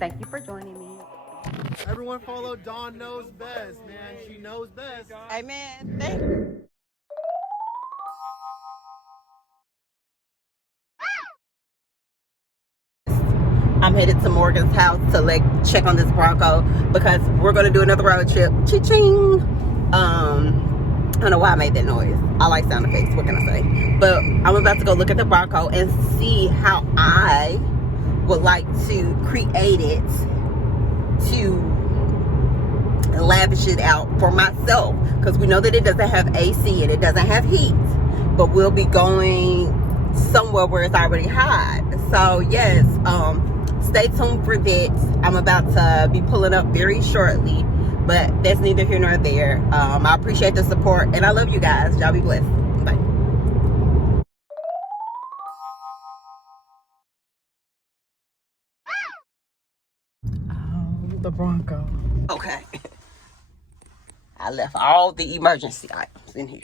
Thank you for joining me. Everyone follow Dawn Knows Best, man. She knows best. Amen. Thank you. I'm headed to Morgan's house to check on this Bronco because we're gonna do another road trip. Cha-ching. I don't know why I made that noise. I like sound effects. What can I say? But I'm about to go look at the Bronco and see how I would like to create it to lavish it out for myself, because we know that it doesn't have AC and it doesn't have heat, but we'll be going somewhere where it's already hot. So yes, stay tuned for that. I'm about to be pulling up very shortly, but that's neither here nor there. I appreciate the support and I love you guys. Y'all be blessed. Bye. Oh, the Bronco. Okay. I left all the emergency items in here.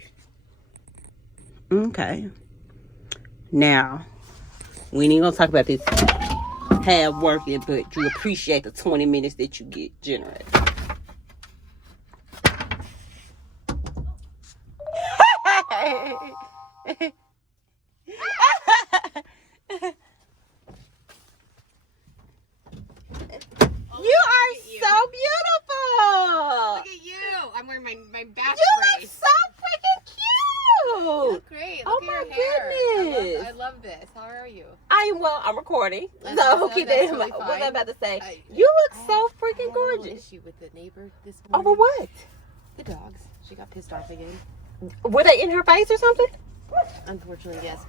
Okay. Now, we ain't gonna talk about this hard working, but you appreciate the 20 minutes that you get generous. You are so beautiful. Look at you. I'm wearing my back You brace. look so freaking cute. You look great. Look Oh at my your hair. goodness. I love this. How are you? I'm recording. That's So awesome. keep That's that in totally mind. What was I fine. about to say? You look so I freaking had a little gorgeous. issue with the neighbor this morning. Over what? The dogs. She got pissed off again. Were they in her face or something? Unfortunately, yes.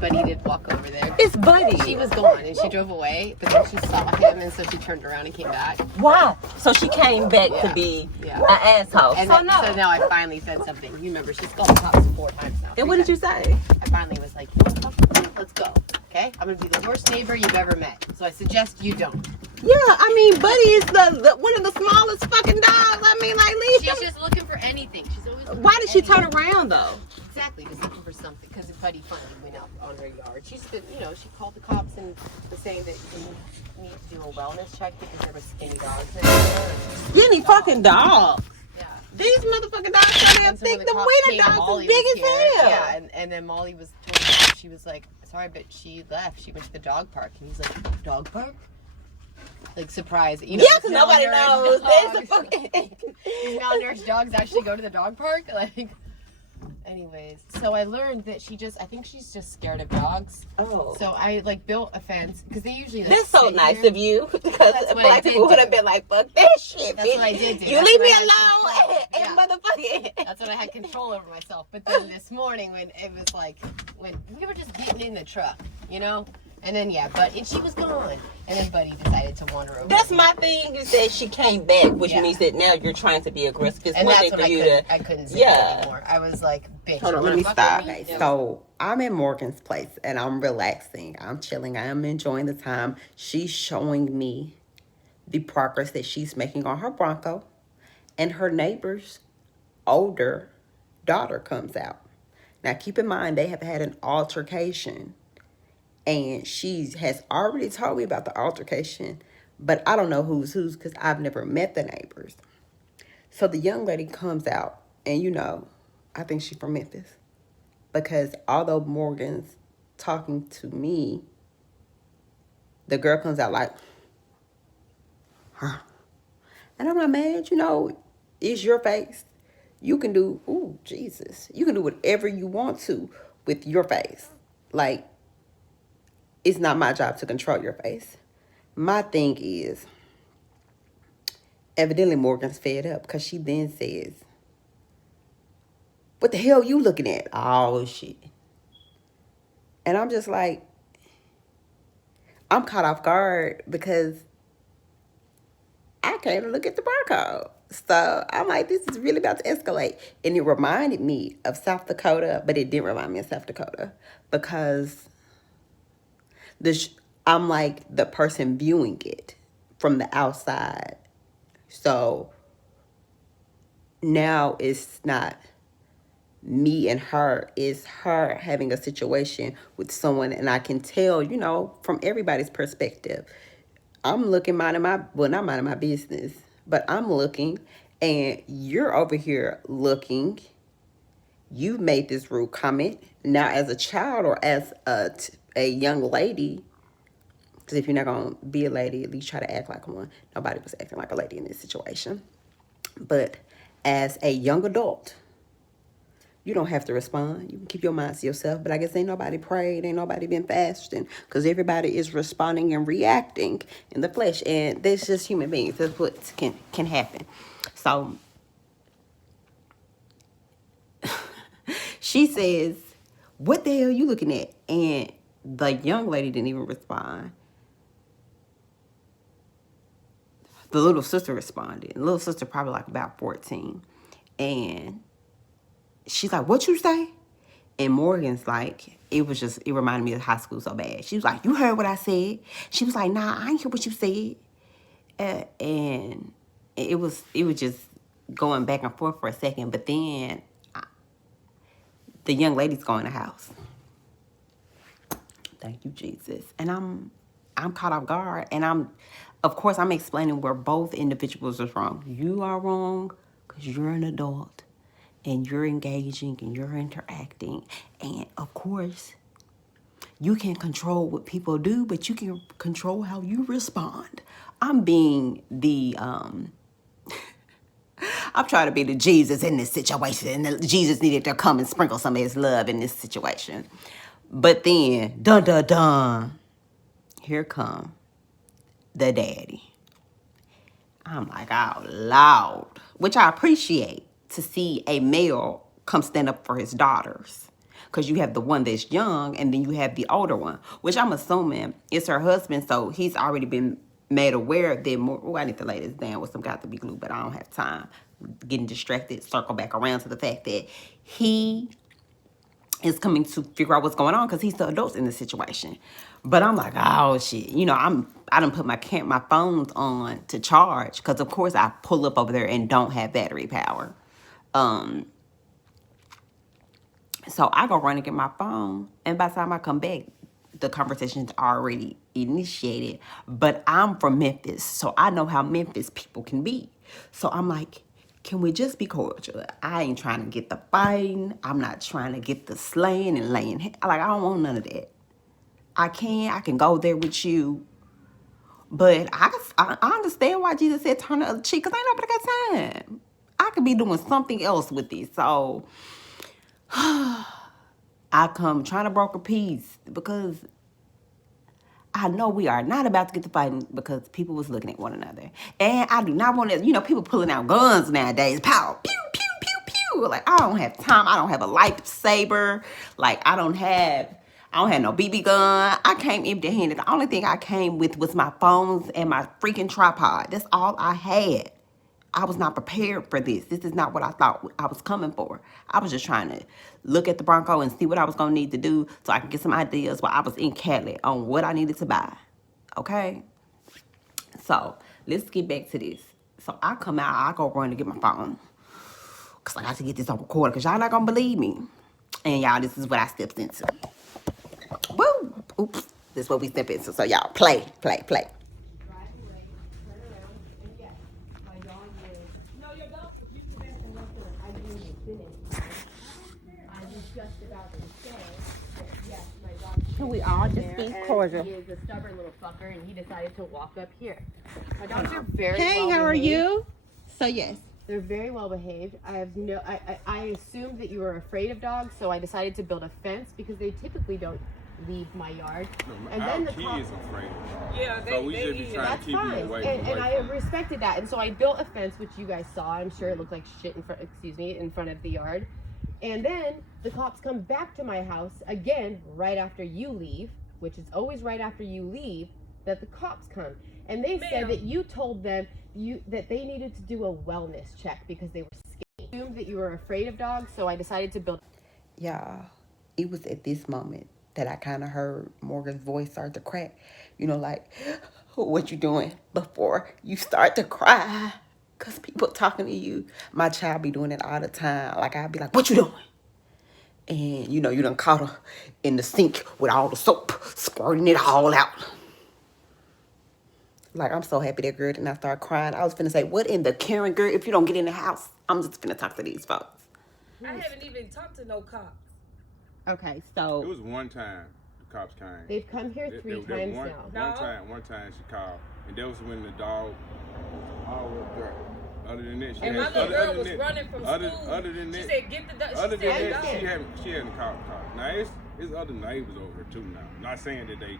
Buddy did walk over there. It's Buddy. She was gone and she drove away, but then she saw him and so she turned around and came back. Why? So she came back to be an asshole. And So then, no. so now I finally said something. You remember, she's called the cops 4 times now. And what did you say? I finally was like, you know what? Let's go. Okay? I'm going to be the worst neighbor you've ever met. So I suggest you don't. Yeah, I mean, Buddy is the one of the smallest fucking dogs. I mean, like, leave She's him. just looking for anything. She's always looking Why for did she turn anything. around though? Exactly, just looking for something. Because Buddy finally went out on her yard. She's been, she called the cops and was saying that you need to do a wellness check because there were skinny dogs in there. Skinny fucking dogs. Yeah. These motherfucking dogs so damn And so thick. when The cops wiener came, dogs Molly is big was as here. hell. Yeah, and then Molly was told the cops, she was like, sorry, but she left. She went to the dog park. And he's like, dog park? Like, surprise. Yeah, because nobody knows. There's a fucking... These malnourished dogs actually go to the dog park? Like, anyways. So I learned that I think she's just scared of dogs. Oh. So I, built a fence, because they usually, That's so sit nice here. of you. Because That's what I black did people would do. have been like, fuck that shit, That's bitch. what I did do. You That's leave what me I had alone control. and motherfucking... That's when I had control over myself. But then this morning, when it was like, when we were just getting in the truck, and then and she was gone, and then Buddy decided to wander over. That's my thing, is that she came back, which Yeah. means that now you're trying to be aggressive. It's And one that's thing when for I you couldn't say Yeah. anymore. I was like, bitch. Hold on, you let me wanna stop. fuck with me? Okay, Yeah. so I'm in Morgan's place and I'm relaxing. I'm chilling. I am enjoying the time. She's showing me the progress that she's making on her Bronco, and her neighbor's older daughter comes out. Now, keep in mind, they have had an altercation, and she has already told me about the altercation, but I don't know who's because I've never met the neighbors. So the young lady comes out, and I think she's from Memphis, because although Morgan's talking to me, the girl comes out like, huh. And I'm like, man, it's your face. You can do, ooh, Jesus. You can do whatever you want to with your face. Like, it's not my job to control your face. My thing is, evidently Morgan's fed up, because she then says, what the hell you looking at? Oh, shit. And I'm just like, I'm caught off guard because I can't look at the barcode. So I'm like, this is really about to escalate. And it reminded me of South Dakota, but it didn't remind me of South Dakota, because I'm like the person viewing it from the outside. So now it's not me and her, it's her having a situation with someone, and I can tell, from everybody's perspective, I'm looking, minding my, well, not minding my business, but I'm looking, and you're over here looking. You made this rude comment. Now, as a child or as a young lady, because if you're not going to be a lady, at least try to act like one. Nobody was acting like a lady in this situation. But as a young adult, you don't have to respond. You can keep your mind to yourself. But I guess ain't nobody prayed, ain't nobody been fasting, because everybody is responding and reacting in the flesh. And that's just human beings. That's what can happen. So she says, what the hell are you looking at? And the young lady didn't even respond. The little sister responded. The little sister probably like about 14. And she's like, what you say? And Morgan's like, it reminded me of high school so bad. She was like, you heard what I said? She was like, nah, I ain't hear what you said. And it was just going back and forth for a second. But then the young lady's going to the house. Thank you, Jesus. And I'm caught off guard. And of course, I'm explaining where both individuals are wrong. You are wrong because you're an adult and you're engaging and you're interacting. And of course, you can't control what people do, but you can control how you respond. I'm being I'm trying to be the Jesus in this situation. And Jesus needed to come and sprinkle some of his love in this situation. But then, dun dun dun, here come the daddy. I'm like, out loud, which I appreciate, to see a male come stand up for his daughters. Because you have the one that's young and then you have the older one, which I'm assuming is her husband. So he's already been made aware that more. Oh, I need to lay this down with some got to be glue, but I don't have time. Getting distracted, circle back around to the fact that he is coming to figure out what's going on because he's the adult in the situation. But I'm like, oh shit, I done put my phones on to charge because of course I pull up over there and don't have battery power. So I go run and get my phone, and by the time I come back, the conversation's already initiated. But I'm from Memphis, so I know how Memphis people can be. So I'm like, can we just be cordial? I ain't trying to get the fighting. I'm not trying to get the slaying and laying. Like, I don't want none of that. I can go there with you. But I understand why Jesus said turn the other cheek, because ain't nobody got time. I could be doing something else with this. So I come trying to broker peace because I know we are not about to get to fighting because people was looking at one another. And I do not want to, people pulling out guns nowadays. Pow, pew, pew, pew, pew. Like, I don't have time. I don't have a lightsaber. Like, I don't have no BB gun. I came empty-handed. The only thing I came with was my phones and my freaking tripod. That's all I had. I was not prepared for this. This is not what I thought I was coming for. I was just trying to look at the Bronco and see what I was going to need to do so I could get some ideas while I was in Cali on what I needed to buy. Okay? So, let's get back to this. So, I come out. I go run to get my phone. Because I got to get this on record because y'all not going to believe me. And y'all, this is what I stepped into. Woo! Oops. This is what we step into. So, y'all, play. Can we all just be cordial? He is a stubborn little fucker, and he decided to walk up here. My dogs are very Hey, well how are behaved. you? So, yes. They're very well behaved. I assumed that you were afraid of dogs, so I decided to build a fence because they typically don't leave my yard. And then the kids afraid. Yeah, so we should be trying to keep them away. And I respected that, and so I built a fence, which you guys saw. I'm sure it looked like shit in front of the yard. And then the cops come back to my house again right after you leave, which is always right after you leave that the cops come. And they said that you told them that they needed to do a wellness check because they were scared. I assumed that you were afraid of dogs, so I decided to build. Y'all, it was at this moment that I kind of heard Morgan's voice start to crack. Like, what you doing before you start to cry? Because people talking to you. My child be doing it all the time. Like, I'll be like, what you doing? And, you done caught her in the sink with all the soap, squirting it all out. Like, I'm so happy that girl did not start crying. I was finna say, what in the Karen girl, if you don't get in the house, I'm just finna talk to these folks. I haven't even talked to no cops. Okay, so. It was one time the cops came. They've come here three times now. One time she called. And that was when the dog was there. Other than that, and my little girl was running from school. Other than that, she said, "Get the dog." Other than that, she hadn't called. Now it's other neighbors over here too. Now, I'm not saying that they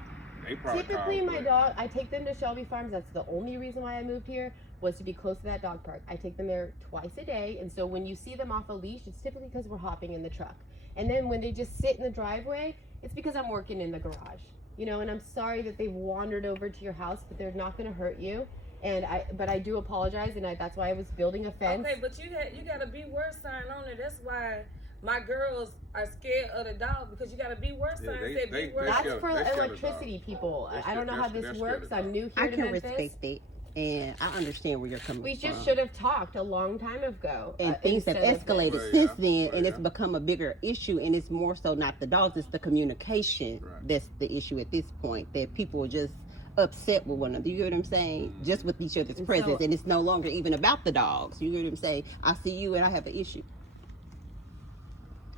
probably typically called, my dog. I take them to Shelby Farms. That's the only reason why I moved here, was to be close to that dog park. I take them there twice a day, and so when you see them off a leash, it's typically because we're hopping in the truck. And then when they just sit in the driveway, it's because I'm working in the garage. You know, and I'm sorry that they've wandered over to your house, but they're not going to hurt you. But I do apologize, and that's why I was building a fence. Okay, but you got a be worse sign on it. That's why my girls are scared of the dog, because you got a be worse sign. Be worse. That's for electricity people. I don't know how this works. I'm new here to Memphis. I can respect it, and I understand where you're coming from. We just should have talked a long time ago. And things have escalated since then, and it's become a bigger issue, and it's more so not the dogs, it's the communication that's the issue at this point, that people are just upset with one another. You get what I'm saying? Just with each other's presence, and it's no longer even about the dogs. You get what I'm saying? I see you and I have an issue.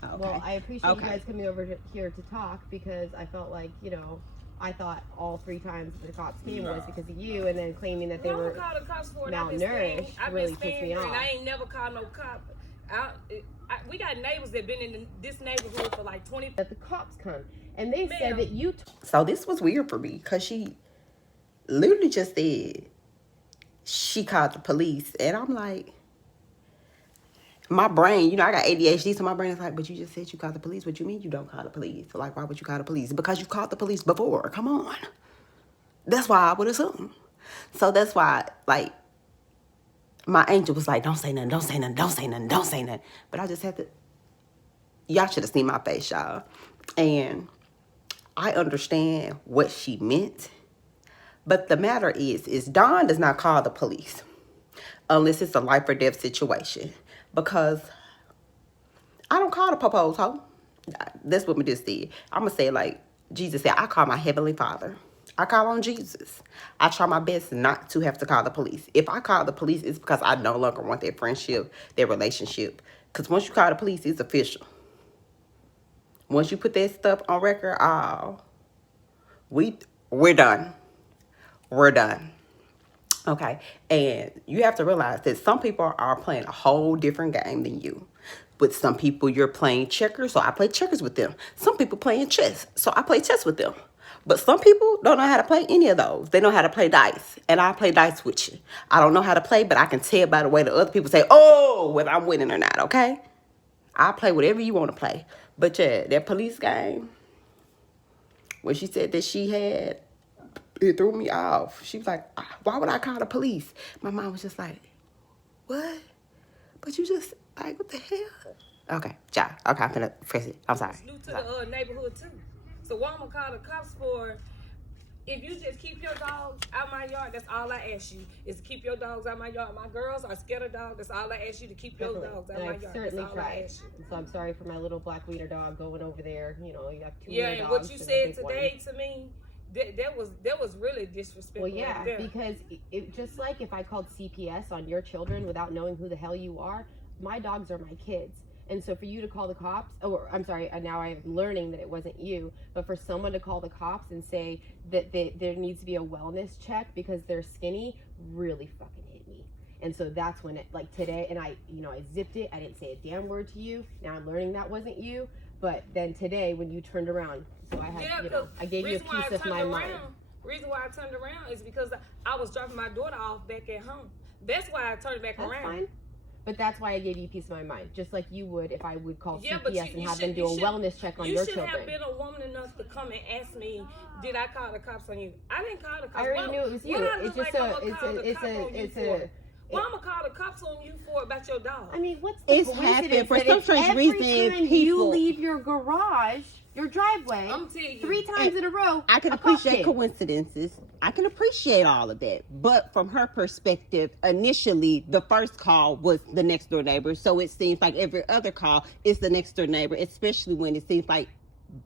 Okay. Well, I appreciate you guys coming over here to talk, because I felt like, you know, I thought all 3 times the cops came was because of you, and then claiming that they were malnourished really pissed me off. I ain't never called no cop. We got neighbors that been in this neighborhood for like 20. That the cops come, and they said that you. So this was weird for me, because she literally just said she called the police, and I'm like, my brain, you know, I got ADHD, so my brain is like, but you just said you called the police. What you mean you don't call the police? Like, why would you call the police? Because you called the police before. Come on. That's why I would assume. So that's why, like, my angel was like, don't say nothing, don't say nothing, don't say nothing, don't say nothing. But I just had to, y'all should have seen my face, y'all. And I understand what she meant. But the matter is Dawn does not call the police unless it's a life or death situation. Because I don't call the popos, ho. That's what my just did. I'm going to say it like Jesus said, I call my Heavenly Father. I call on Jesus. I try my best not to have to call the police. If I call the police, it's because I no longer want their friendship, their relationship. Because once you call the police, it's official. Once you put that stuff on record, we're done. We're done. Okay, and you have to realize that some people are playing a whole different game than you. With some people, you're playing checkers, so I play checkers with them. Some people playing chess, so I play chess with them. But some people don't know how to play any of those. They know how to play dice, and I play dice with you. I don't know how to play, but I can tell by the way the other people say, oh, whether I'm winning or not, okay? I play whatever you want to play. But yeah, that police game, when she said that she had, it threw me off. She was like, why would I call the police? My mom was just like, what? But you just, like, what the hell? Okay, ja. Okay, I'm finna press it. I'm sorry. It's new to the neighborhood, too. So what I'm going to call the cops for, if you just keep your dogs out my yard, that's all I ask you, is to keep your dogs out my yard. My girls are scared of dogs. That's all I ask you, to keep your dogs out my yard. Certainly that's all I ask you. So I'm sorry for my little black wiener dog going over there. You know, you have 2 wiener dogs. Yeah, and what you said today to me, that was really disrespectful. Well, yeah, because it just like if I called CPS on your children without knowing who the hell you are, my dogs are my kids. And so for you to call the cops, or I'm sorry, now I'm learning that it wasn't you, but for someone to call the cops and say that there needs to be a wellness check because they're skinny, really fucking hit me. And so that's when it, like today, and I zipped it. I didn't say a damn word to you. Now I'm learning that wasn't you. But then today when you turned around, so I had, I gave you a piece of my mind. Reason why I turned around is because I was dropping my daughter off back at home. That's why I turned back around. That's fine. But that's why I gave you a piece of my mind. Just like you would if I would call CPS and have them do a wellness check on your children. You should have been a woman enough to come and ask me, did I call the cops on you? I didn't call the cops. I already knew it was you. It's just Well, I'm gonna call the cops on you for about your dog. I mean, what's the coincidence for some strange reason? Every time you leave your garage, your driveway, I'm telling you, 3 times in a row, I can appreciate coincidences. I can appreciate all of that. But from her perspective, initially, the first call was the next door neighbor. So it seems like every other call is the next door neighbor, especially when it seems like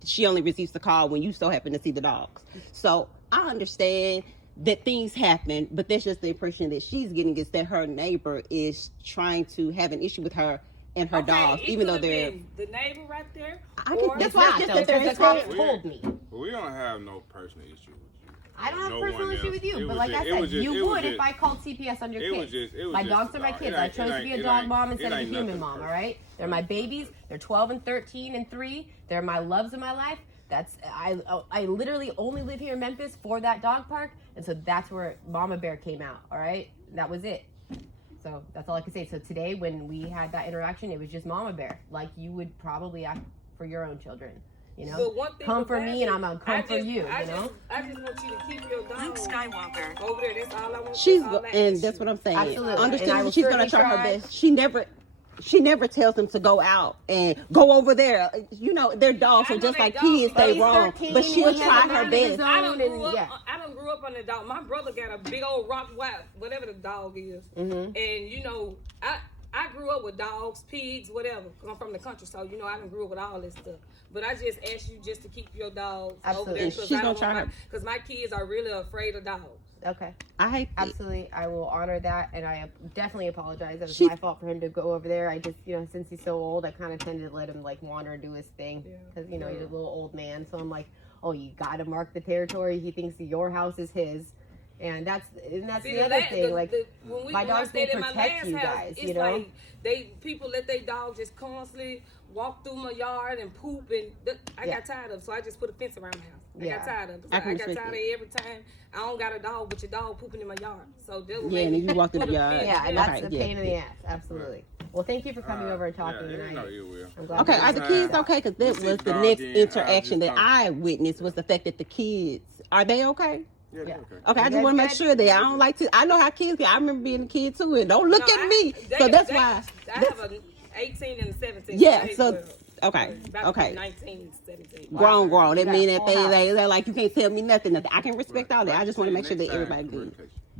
she only receives the call when you so happen to see the dogs. So I understand that things happen, but that's just the impression that she's getting, is that her neighbor is trying to have an issue with her and her dogs, even though they're the neighbor right there. I can, that's why I just though, sit there and because the cops say, told me. We don't have no personal issue with you. I don't have No a personal one issue else. with you, It but was like just- I it said, was just- you it was would just- if I called CPS on your it was kids. just- it was My just dogs are my about- kids. it I ain't- chose it to be a ain't- dog it mom ain't instead of a human nothing mom, all personal. right? They're my babies. They're 12 and 13 and 3. They're my loves of my life. I literally only live here in Memphis for that dog park, and so that's where Mama Bear came out, all right? That was it. So that's all I can say. So today when we had that interaction, it was just Mama Bear, like you would probably act for your own children. You know, But one thing come for about me it, and I'm gonna come for you. I You know, just want you to keep your dog Skywalker. over there. That's all I want. she's that's all I and ask that's you. what I'm saying. Absolutely. And I Understand will that she's gonna certainly try her try. best. She never tells them to go out and go over there. You know, they're dogs, so I know just they like dogs, kids, but they he's wrong. 13 But she'll and he try has a her mind of his best. own. I Yeah. done grew up on the dog. My brother got a big old rock whatever the dog is, Mm-hmm. and you know I grew up with dogs, pigs, whatever. 'Cause I'm from the country, so you know I done grew up with all this stuff. But I just ask you just to keep your dogs over there Absolutely. because She's I gonna don't try want her. because my kids are really afraid of dogs. Okay. I hate that. Absolutely, I will honor that, and I definitely apologize. That was She- my fault for him to go over there. I just, you know, since he's so old, I kind of tended to let him like wander and do his thing because you know he's a little old man. So I'm like, oh, you got to mark the territory. He thinks your house is his, and that's See, the other thing. Like when my I dogs stayed will in my protect last you house, guys, it's you know? like people let their dog just constantly walk through my yard and poop, and I got tired of it, so I just put a fence around my house. I got tired of it. I can I got respect tired of it. every time I don't got a dog, but your dog pooping in my yard. So that would Yeah, make and me you walk through the put a yard. fence. yeah, and Okay, that's a yeah. pain in the ass. Absolutely. Well, thank you for coming over and talking Yeah, tonight. no, you will. I'm glad Okay, we are the did kids that. okay? Because that See was the dog next in, interaction I that just I witnessed, was the fact that the kids, are they okay? Yeah, Yeah. okay. Okay, I You just guys want to make good? sure that I don't like to. I know how kids get. I remember being a kid too, and don't look at me. So that's why. I have an 18 and a 17. Yeah. They So were okay. about to be Okay. 19, 17. Grown. That got mean a that full they're like, you can't tell me nothing. I can respect all that. I just want to make sure that everybody good.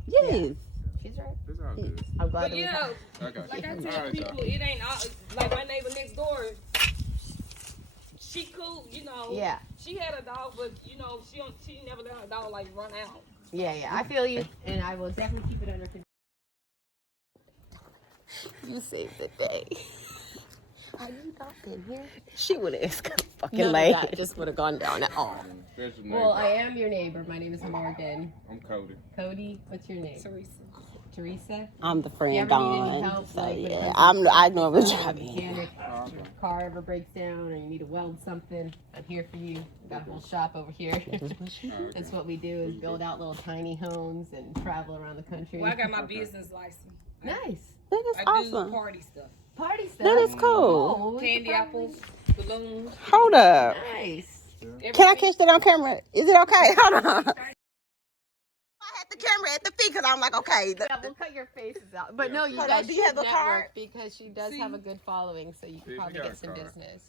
Yes. She's right. It's all good. I'm glad But that we yeah, talked. I got you. like I All tell right, people, y'all. it ain't all, like my neighbor next door. She cool, you know. Yeah. She had a dog, but you know, she never let her dog like run out. Yeah, I feel you, and I will definitely keep it under control. You saved the day. Are you not in here? She would have asked fucking None of late. that just would have gone down at all. Special Well, neighbor. I am your neighbor. My name is Morgan. I'm Cody. Cody, what's your name? Teresa. Teresa? I'm the You friend ever need any Dawn. help? So Like, when it yeah, comes to I know I'm a driving. mechanic, your car ever breaks down, or you need to weld something, I'm here for you. We got a whole shop over here. That's what we do, is build out little tiny homes and travel around the country. Well, I got my business license. Nice. That is I awesome. do party stuff. Party stuff. That is cool. Oh, well, we Candy could probably- apples, balloons. Hold up. Nice. Can I catch that on camera? Is it okay? Hold on. I had the camera at the feet because I'm like, okay. Yeah, we'll cut your faces out. But no, you Hold guys on, do you have should a card? network because she does have a good following, so you See, could she probably got get a some card. business.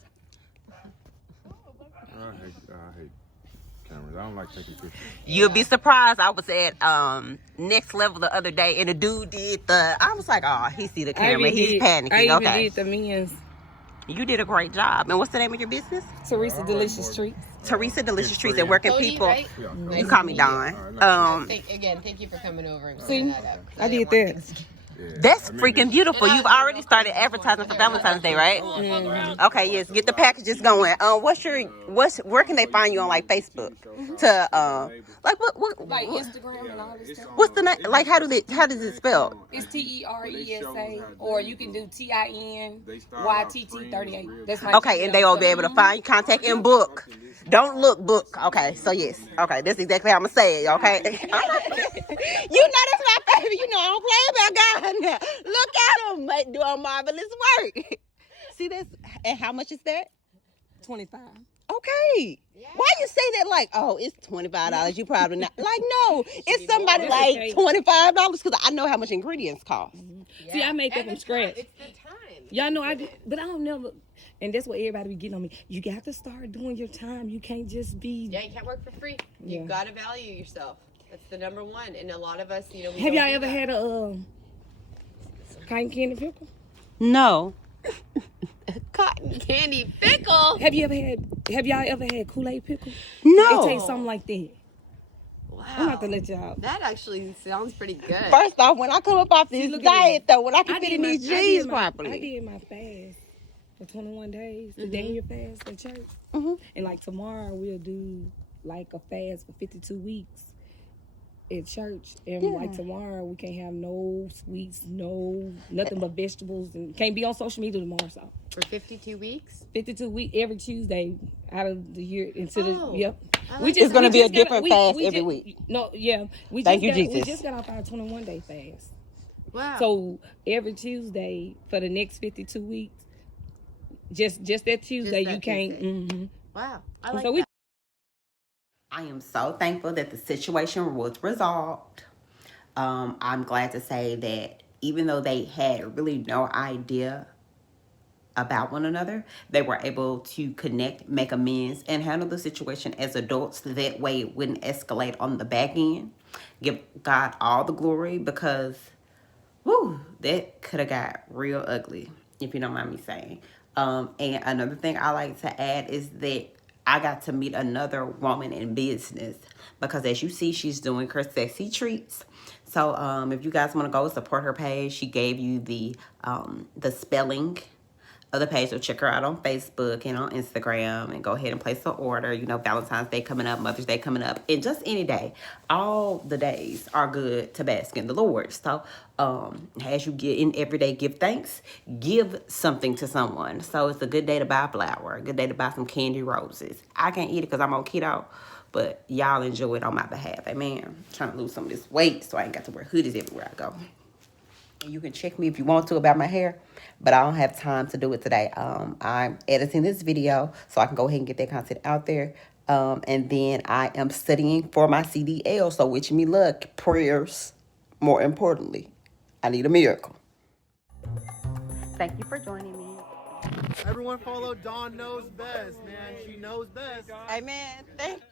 I hate cameras. I don't like taking pictures. You'll be surprised. I was at Next Level the other day, and the dude did the. I was like, oh, he see the camera. He's panicking. Okay. the men's. You did a great job. And what's the name of your business? Teresa Delicious Treats. Teresa Delicious Treats, and where can Cody, people? right? You call me Dawn. Thank you for coming over and See, clearing that up. I did that. That's freaking beautiful. You've already started advertising for Valentine's Day, right? Okay, yes. Get the packages going. Where can they find you on like Facebook? To like Like Instagram and all this stuff. what's the name? Like how does it spell? It's TERESA, or you can do TINYTT38. That's my Okay, and they will be able to find you, contact, and book. Don't look, book. Okay, so yes. Okay, that's exactly how I'm gonna say it. Okay. You know that's my baby. You know I don't play about God now. Look at him doing marvelous work. See this? And how much is that? 25. Okay. Why you say that like, oh, it's $25? You probably not. Like, no, it's somebody like okay. $25 because I know how much ingredients cost. See, I make that from scratch. It's the time. Y'all know I do, but I don't never. And that's what everybody be getting on me. You got to start doing your time. You can't just be. Yeah, you can't work for free. Yeah. You gotta value yourself. That's the number one. And a lot of us, you know, we Have don't y'all do ever that. had a cotton candy pickle? No. cotton candy pickle? Have y'all ever had Kool-Aid pickle? No. It tastes something like that. What? I'm gonna have to let y'all. That actually sounds pretty good. First off, when I come up off this look at diet, me. though, when I can fit in these jeans I properly. did my fast for 21 days, the Daniel fast at church. And like tomorrow we'll do like a fast for 52 weeks at church. And like tomorrow we can't have no sweets, nothing but vegetables, and can't be on social media tomorrow. So For 52 weeks? 52 weeks every Tuesday out of the year into the Like It's gonna be a different fast every week. No, yeah. We Thank you, We Jesus. just got off our 21 day fast. Wow. So every Tuesday for the next 52 weeks, just that Tuesday, that you can't. Tuesday. Wow. I like So we that. I am so thankful that the situation was resolved. I'm glad to say that even though they had really no idea about one another, they were able to connect, make amends, and handle the situation as adults. That way it wouldn't escalate on the back end. Give God all the glory, because whoo, that could have got real ugly, if you don't mind me saying. And another thing I like to add is that I got to meet another woman in business, because as you see, she's doing her sexy treats. So if you guys want to go support her page, she gave you the spelling of the page, so check her out on Facebook and on Instagram, and go ahead and place the order. You know, Valentine's Day coming up, Mother's Day coming up, and just any day. All the days are good to bask in the Lord. So as you get in every day, give thanks, give something to someone. So it's a good day to buy a flower, a good day to buy some candy roses. I can't eat it because I'm on keto, but y'all enjoy it on my behalf. Amen. I'm trying to lose some of this weight so I ain't got to wear hoodies everywhere I go. You can check me if you want to about my hair, but I don't have time to do it today. I'm editing this video so I can go ahead and get that content out there. And then I am studying for my CDL, so wish me luck. Prayers, more importantly. I need a miracle. Thank you for joining me. Everyone follow Dawn Knows Best, man. She knows best. Amen. Thank